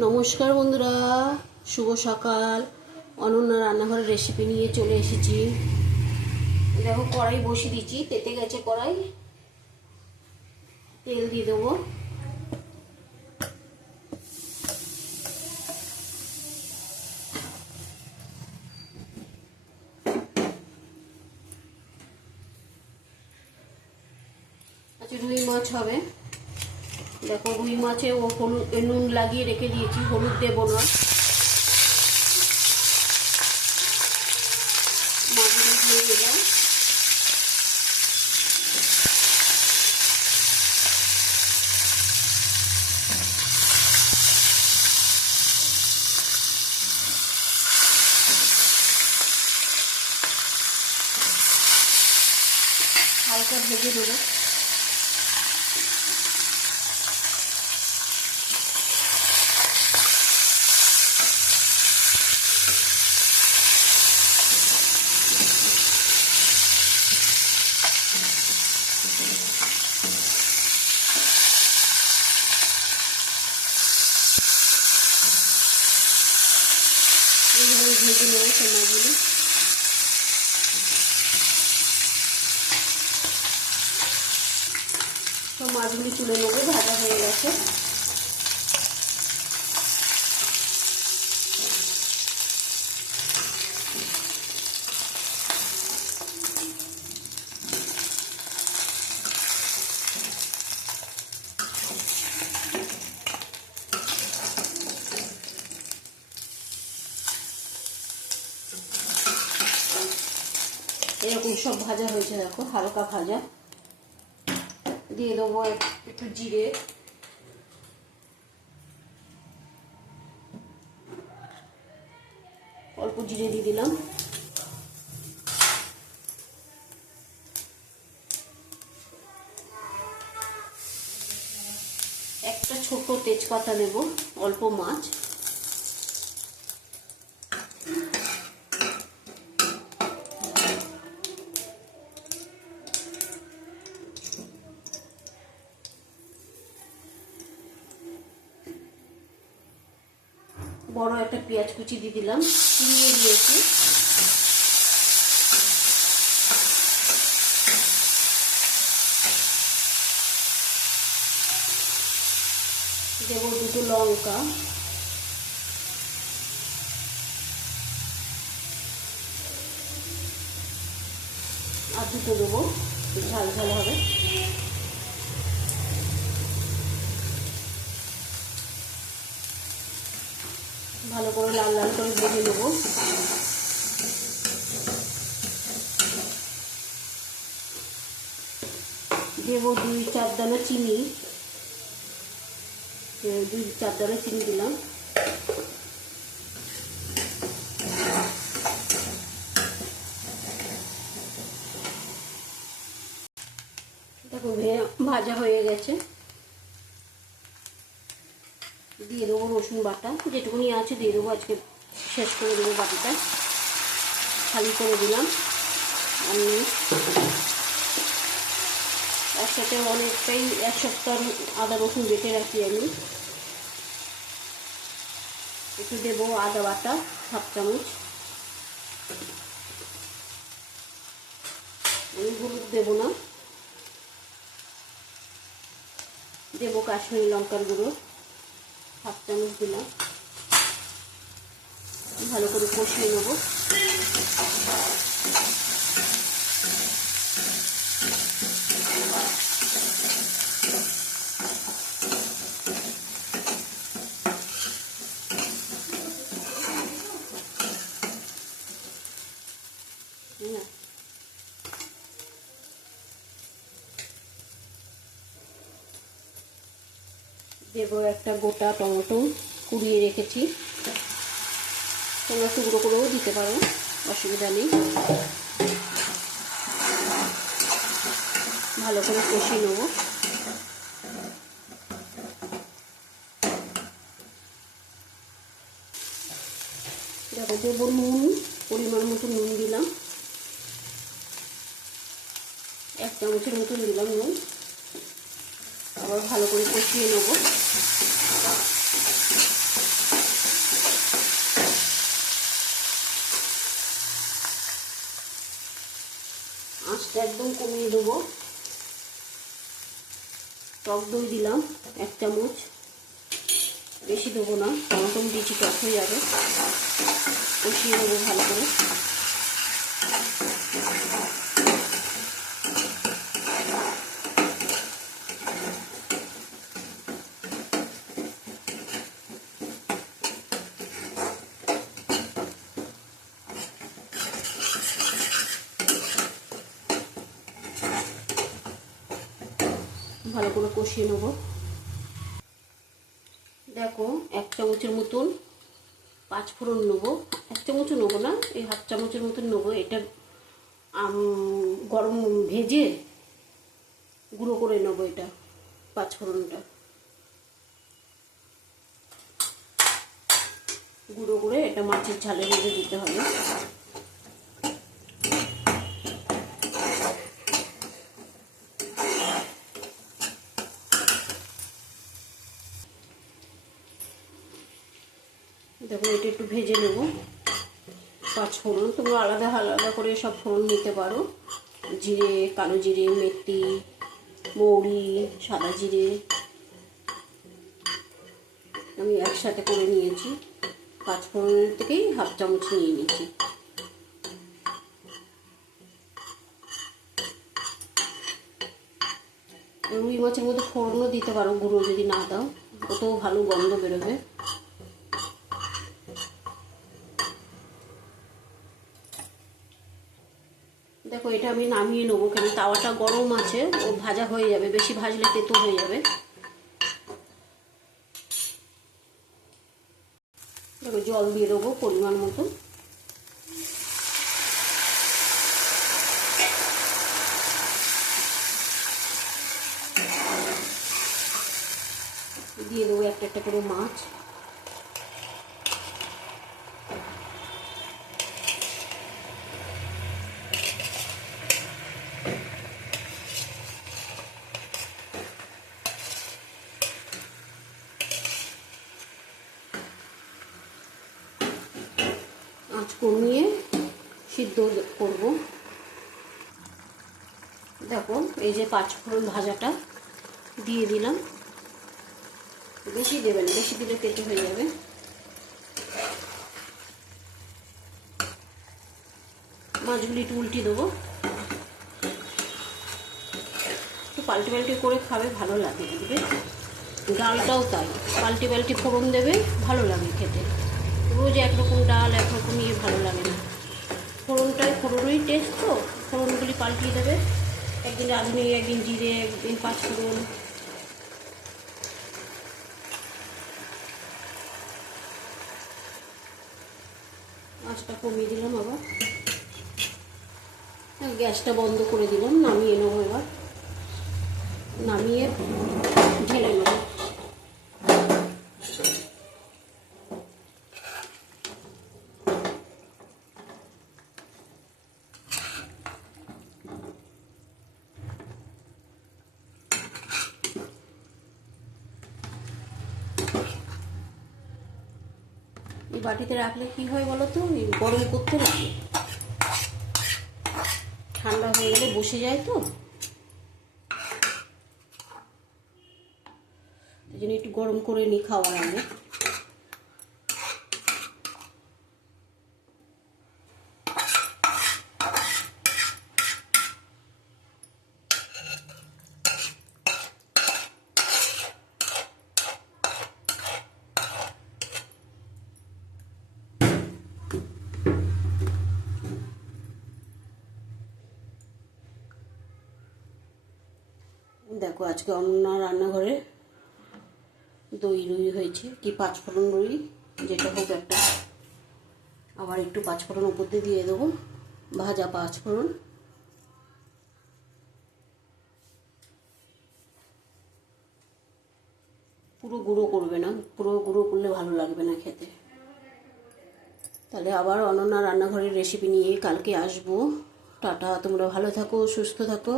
নমস্কার বন্ধুরা, শুভ সকাল। অনন্যা রান্নাঘরের রেসিপি নিয়ে চলে এসেছি। দেখো কড়াই বসিয়ে দিচ্ছি, তেতে গেছে কড়াই। তেল দিয়ে দেবো। আচ্ছা, রুই মাছ হবে। দেখো রুই মাছে ও হলুদ নুন লাগিয়ে রেখে দিয়েছি, হলুদ দেবো না। মাছগুলো দিয়ে দিলাম। হালকা ভেজে দেবো। এইভাবে ভেজে নেবো সব মাছগুলো। সব মাছগুলি তুলে নেবো, ভাজা হয়ে গেছে। এরকম সব ভাজা হয়েছে, দেখো হালকা ভাজা। দিয়ে দেবো একটু জিরে, অল্প জিরে দিয়ে দিলাম। একটা ছোট তেজপাতা নেব, অল্প মাছ। বড় একটা পেঁয়াজ কুচি দিয়ে দিলাম, চিনিয়ে দিয়েছি। দেবো দুটো লঙ্কা, আর দুটো দেবো, ঝাল ঝাল হবে। ভালো করে লাল লাল করে ভেজে নেবো। দেবো 2-4 দানা চিনি, 2-4 দানা চিনি দিলাম। দেখো ভাজা হয়ে গেছে। দিয়ে দেবো রসুন বাটা, যেটুকুনি আছে দিয়ে দেবো। আজকে শেষ করে দেবো বাটিটা, খালি করে দিলাম। আমি একসাথে অনেকটাই, 1 সপ্তাহ আদা রসুন বেটে রাখি আমি। একটু দেবো আদা বাটা 1/2 চামচ। আমি হলুদ দেবো না। দেবো কাশ্মীরি লঙ্কার গুঁড়ো 1/2 চামচ দিলাম। ভালো করে কষিয়ে নেবো। দেবো একটা গোটা টমেটো, কুড়িয়ে রেখেছি। তোমরা টুকরো করেও দিতে পারো, অসুবিধা নেই। ভালো করে কষিয়ে নেবো। দেখো দেবো নুন, পরিমাণ মতো নুন দিলাম। 1 চামচের মতন দিলাম নুন। আবার ভালো করে কষিয়ে নেব। একদম কমিয়ে দেবো। টক দই দিলাম 1 চামচ, বেশি দেবো না, টমেটো দিয়েছি টক হয়ে যাবে। কষিয়ে নেবো ভালো করে। ভালো করে কষিয়ে নেবো। দেখো 1 চামচের মতন 5 ফোড়ন নেবো। 1 চামচও নেবো না, এই 1/2 চামচের মতন নেবো। এটা গরম ভেজে গুঁড়ো করে নেবো এটা 5 ফোড়নটা। গুঁড়ো করে এটা মাছের ঝালের মধ্যে দিতে হবে। দেখো এটা একটু ভেজে নেব। 5 ফোড়ন তোমরা আলাদা আলাদা করে সব ফোড়ন নিতে পারো, জিরে, কালো জিরে, মেথি, মৌরি, সাদা জিরে আমি একসাথে করে নিয়েছি। 5 ফোড়নের থেকেই 1/2 চামচ নিয়ে নিয়েছি। রুই মাছের মধ্যে ফোড়নও দিতে পারো গুঁড়ো, যদি না দাও কত ভালো গন্ধ বেরোবে। দেখো এটা আমি নামিয়ে নেবো, কেন তাওয়াটা গরম আছে, ও ভাজা হয়ে যাবে, বেশি ভাজলে তেতো হয়ে যাবে। দেখো জল দিয়ে দেবো পরিমাণ মতো। দিয়ে দেবো একটা একটা করে মাছ। আঁচ কমিয়ে সিদ্ধ করব। দেখো এই যে 5 ফোড়ন ভাজাটা দিয়ে দিলাম। বেশি দেবেন, বেশি দিলে তেতো হয়ে যাবে। মাছগুলি একটু উল্টি দেবো, একটু পাল্টি পাল্টি করে খাবে, ভালো লাগে দেখবে। ডালটাও তাই, পাল্টি পাল্টি ফোড়ন দেবে, ভালো লাগে খেতে। রোজ একরকম ডাল একরকম ভালো লাগে না। ফোড়নই টেস্ট, তো ফোড়নগুলি পাল্টিয়ে দেবে। একদিন রাঁধুনি, একদিন জিরে, একদিন 5 ফোড়ন। আঁচটা কমিয়ে দিলাম, আবার গ্যাসটা বন্ধ করে দিলাম। নামিয়ে নেবো এবার, নামিয়ে ঢেলে নেবো। এই বাটিতে রাখলে কি হয় বলো তো, গরম করতে লাগে, ঠান্ডা হয়ে গেলে বসে যায়, তো এই জন্য একটু গরম করে নিই খাওয়ার আগে। দেখো আজকে অনন্যা রান্নাঘরে দই রুই হয়েছে, কি 5 ফোড়ন রুই, যেটা হোক একটা। আবার একটু 5 ফোড়ন উপর দিয়ে দেবো, ভাজা 5 ফোড়ন। পুরো গুঁড়ো করবে না, পুরো গুঁড়ো করলে ভালো লাগবে না খেতে। তাহলে আবার অনন্যা রান্নাঘরের রেসিপি নিয়ে কালকে আসবো। টাটা, তোমরা ভালো থাকো, সুস্থ থাকো।